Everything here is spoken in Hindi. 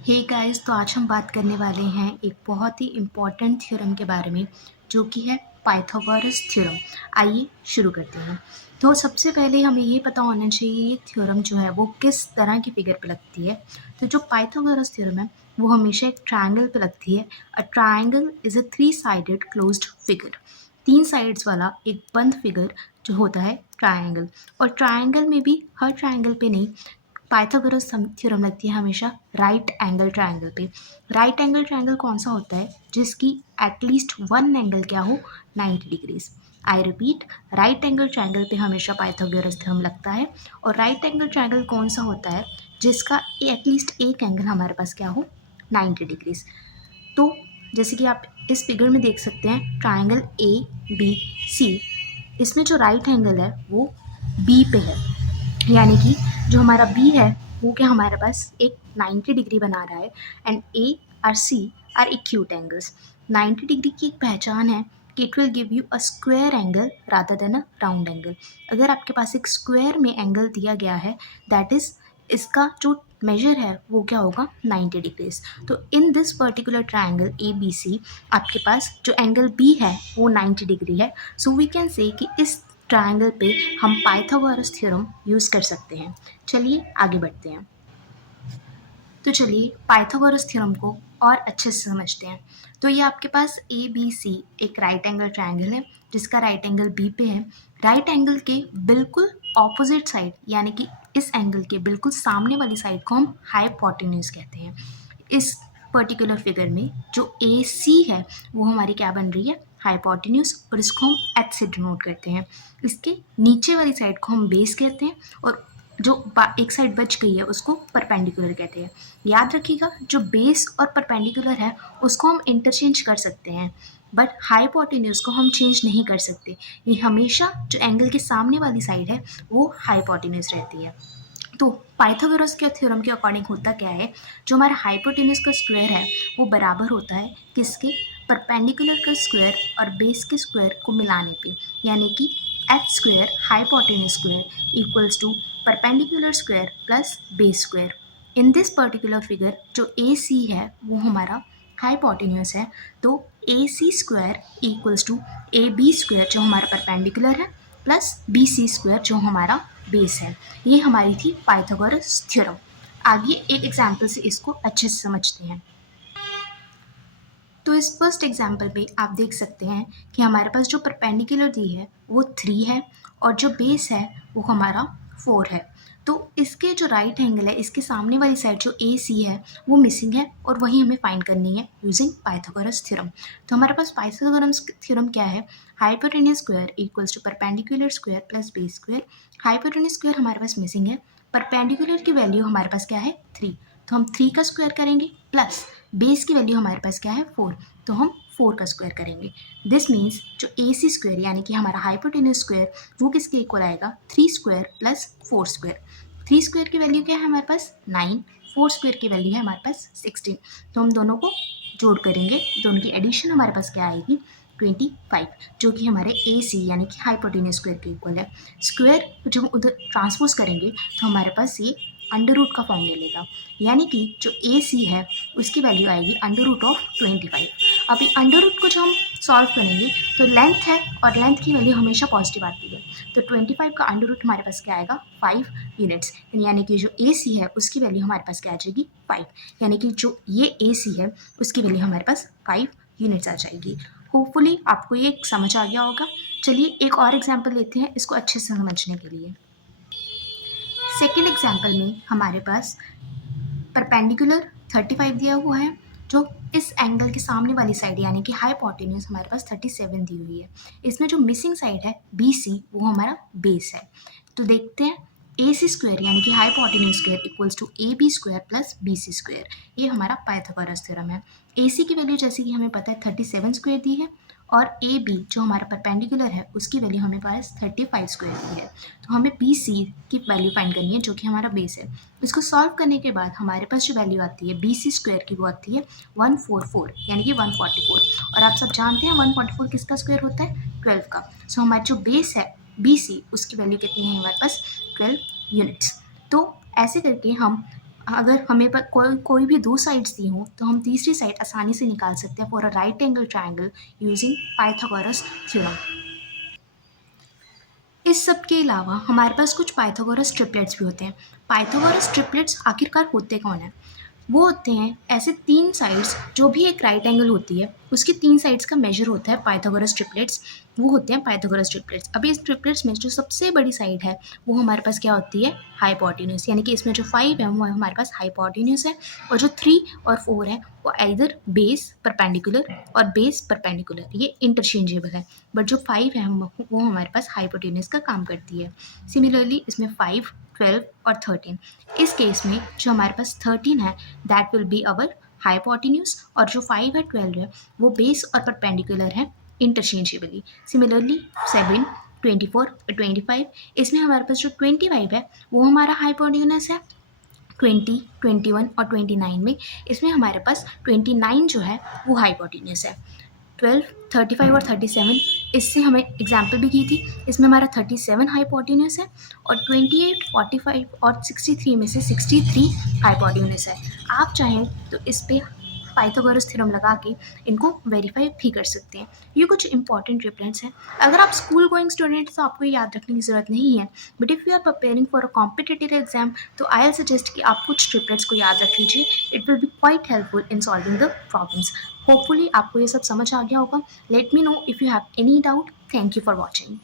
हे गाइस, तो आज हम बात करने वाले हैं एक बहुत ही इम्पॉर्टेंट थ्योरम के बारे में जो कि है पाइथागोरस थ्योरम। आइए शुरू करते हैं। तो सबसे पहले हमें ये पता होना चाहिए ये थ्योरम जो है वो किस तरह की फिगर पे लगती है। तो जो पाइथागोरस थ्योरम है वो हमेशा एक ट्रायंगल पे लगती है। A triangle is a three sided closed figure. तीन साइड्स वाला एक बंद फिगर जो होता है ट्रायंगल। और ट्रायंगल में भी हर ट्रायंगल पे नहीं, पाइथागोरस थ्योरम लगती है हमेशा राइट एंगल ट्रायंगल पे। राइट एंगल ट्रायंगल कौन सा होता है? जिसकी एटलीस्ट वन एंगल क्या हो, 90 degrees. I repeat, right angle triangle पे हमेशा पाइथागोरस थ्योरम लगता है। और राइट एंगल ट्रायंगल कौन सा होता है? जिसका एटलीस्ट एक एंगल हमारे पास क्या हो, 90 डिग्रीज। तो जैसे कि आप इस फिगर में देख सकते हैं ट्रायंगल ए बी सी, इसमें जो राइट एंगल है वो बी पे है। यानी कि जो हमारा बी है वो क्या हमारे पास एक 90 डिग्री बना रहा है। एंड ए और C are acute angles. 90 degree की एक पहचान है कि it will give you a square angle rather than a round angle. अगर आपके पास एक स्क्वायर में एंगल दिया गया है, दैट इज इसका जो मेजर है वो क्या होगा, 90 डिग्रीज। तो in this particular triangle A B C आपके पास जो एंगल बी है वो 90 डिग्री है। सो वी कैन से कि इस ट्रायंगल पे हम पाइथागोरस थ्योरम यूज़ कर सकते हैं। चलिए आगे बढ़ते हैं। तो चलिए पाइथागोरस थ्योरम को और अच्छे से समझते हैं। तो ये आपके पास ए बी सी एक राइट एंगल ट्रायंगल है जिसका राइट एंगल बी पे है। राइट एंगल के बिल्कुल ऑपोजिट साइड यानी कि इस एंगल के बिल्कुल सामने वाली साइड को हम हाइपोटेन्यूज कहते हैं। इस पर्टिकुलर फिगर में जो ए सी है वो हमारी क्या बन रही है, हाइपोटेन्यूज, और इसको हम एच से डिनोट करते हैं। इसके नीचे वाली साइड को हम बेस कहते हैं और जो एक साइड बच गई है उसको परपेंडिकुलर कहते हैं। याद रखिएगा, जो बेस और परपेंडिकुलर है उसको हम इंटरचेंज कर सकते हैं, बट हाइपोटेन्यूज को हम चेंज नहीं कर सकते। ये हमेशा जो एंगल के सामने वाली साइड है वो हाइपोटेन्यूज रहती है। तो पाइथागोरस के थ्योरम के अकॉर्डिंग होता क्या है, जो हमारा हाइपोटेन्यूज का स्क्वायर है वो बराबर होता है किसके, परपेंडिकुलर का स्क्वायर और बेस के स्क्वायर को मिलाने पे। यानी कि H square hypotenuse square equals to perpendicular square plus base square. In this particular figure जो ए सी है वो हमारा हाइपोटेन्यूज है। तो A C square equals to A B square जो हमारा परपेंडिकुलर है प्लस बी सी स्क्वायर जो हमारा बेस है। ये हमारी थी पाइथागोरस थ्योरम। आगे एक एग्जाम्पल से इसको अच्छे से समझते हैं। तो इस फर्स्ट एग्जाम्पल पे आप देख सकते हैं कि हमारे पास जो परपेंडिकुलर दी है वो 3 है और जो बेस है वो हमारा 4 है। तो इसके जो राइट एंगल है इसके सामने वाली साइड जो ए सी है वो मिसिंग है और वही हमें फाइंड करनी है यूजिंग पाइथागोरस थ्योरम। तो हमारे पास पाइथागोरस थ्योरम क्या है, hypotenuse square equals to perpendicular square plus base square. Hypotenuse square हमारे पास मिसिंग है, परपेंडिकुलर की वैल्यू हमारे पास क्या है 3, तो हम 3 का स्क्वायर करेंगे प्लस बेस की वैल्यू हमारे पास क्या है 4, तो हम 4 का स्क्वायर करेंगे। दिस मीन्स जो ए सी स्क्वायर यानी कि हमारा हाइपोटेन्यूज स्क्वायर वो किसके इक्वल आएगा, 3 स्क्वायर प्लस 4 स्क्वायर। 3 स्क्वायर की वैल्यू क्या है हमारे पास 9, 4 स्क्वायर की वैल्यू है हमारे पास 16। तो हम दोनों को जोड़ करेंगे, दोनों की एडिशन हमारे पास क्या आएगी 25, जो कि हमारे ए सी यानी कि हाइपोटेन्यूज स्क्वायर के इक्वल है। स्क्वायर जब हम उधर ट्रांसपोज करेंगे तो हमारे पास ये अंडर रूट का फॉर्म ले लेगा, यानी कि जो ए सी है उसकी वैल्यू आएगी अंडर रूट ऑफ 25। अभी अंडर रूट को जो हम सॉल्व करेंगे तो लेंथ है और लेंथ की वैल्यू हमेशा पॉजिटिव आती है। तो 25 का अंडर रूट हमारे पास क्या आएगा 5 यूनिट्स, यानी कि जो ए सी है उसकी वैल्यू हमारे पास क्या आ जाएगी 5, यानी कि जो ये ए सी है उसकी वैल्यू हमारे पास 5 यूनिट्स आ जाएगी। होपफुली आपको ये समझ आ गया होगा। चलिए एक और एग्जाम्पल लेते हैं इसको अच्छे से समझने के लिए। सेकेंड एग्जाम्पल में हमारे पास परपेंडिकुलर 35 दिया हुआ है, जो इस एंगल के सामने वाली साइड यानी कि हाइपोटेन्यूज हमारे पास 37 दी हुई है। इसमें जो मिसिंग साइड है बी सी वो हमारा बेस है। तो देखते हैं, ए सी स्क्वायर यानी कि hypotenuse square equals to A B square plus B C square, ये हमारा पाइथागोरस थ्योरम है। ए सी की वैल्यू जैसे कि हमें पता है 37 स्क्वायर दी है और ए बी जो हमारा परपेंडिकुलर है उसकी वैल्यू हमें पास 35 स्क्वायर दी है। तो हमें बी सी की वैल्यू फाइंड करनी है जो कि हमारा बेस है। इसको सॉल्व करने के बाद हमारे पास जो वैल्यू आती है बी सी स्क्वायर की वो आती है 144 यानी कि 144, और आप सब जानते हैं 144 किसका स्क्वायर होता है 12 का। सो हमारा जो बेस है बी सी उसकी वैल्यू कितनी है हमारे पास 12 यूनिट्स। तो ऐसे करके हम अगर हमें पर कोई भी दो साइड्स दी हों तो हम तीसरी साइड आसानी से निकाल सकते हैं for a right angle triangle using Pythagoras theorem. इस सब के अलावा हमारे पास कुछ पाइथागोरस ट्रिपलेट्स भी होते हैं। पाइथागोरस ट्रिपलेट्स आखिरकार होते कौन हैं? वो होते हैं ऐसे तीन साइड्स, जो भी एक राइट एंगल होती है उसकी तीन साइड्स का मेजर होता है पाइथागोरस ट्रिपलेट्स, वो होते हैं पाइथागोरस ट्रिपलेट्स। अभी इस ट्रिपलेट्स में जो सबसे बड़ी साइड है वो हमारे पास क्या होती है? हाइपोटेन्यूज, यानी कि इसमें जो 5 है वो हमारे पास हाइपोटेन्यूज है, और जो 3 और 4 है वो इधर बेस परपेंडिकुलर और बेस परपेंडिकुलर, ये इंटरचेंजेबल है। बट जो 5 है वो हमारे पास हाइपोटेन्यूज का काम करती है। सिमिलरली इसमें 5, 12 और 13, इस केस में जो हमारे पास 13 है that will be our hypotenuse, और जो 5 है 12 है वो बेस और परपेंडिकुलर है इंटरचेंजेबली। सिमिलरली 7, 24 और 25, इसमें हमारे पास जो 25 है वो हमारा हाइपोटेन्यूज है। 20, 21 और 29 में इसमें हमारे पास 29 जो है वो हाइपोटेन्यूज है। 12, 35 और 37, इससे हमें एग्जाम्पल भी की थी, इसमें हमारा 37 हाइपोटेन्यूज है, और 28, 45 और 63 में से 63 हाइपोटेन्यूज है। आप चाहें तो इस पे पाइथागोरस थ्योरम लगा के इनको वेरीफाई भी कर सकते हैं। ये कुछ इंपॉर्टेंट ट्रिपलेट्स हैं। अगर आप स्कूल गोइंग स्टूडेंट तो आपको ये याद रखने की ज़रूरत नहीं है, but if you are preparing for a competitive exam तो आई विल सजेस्ट कि आप कुछ ट्रिपलेट्स को याद रख लीजिए। It will be quite helpful in solving the problems. Hopefully आपको ये सब समझ आ गया होगा। Let me know if you have any doubt. Thank you for watching.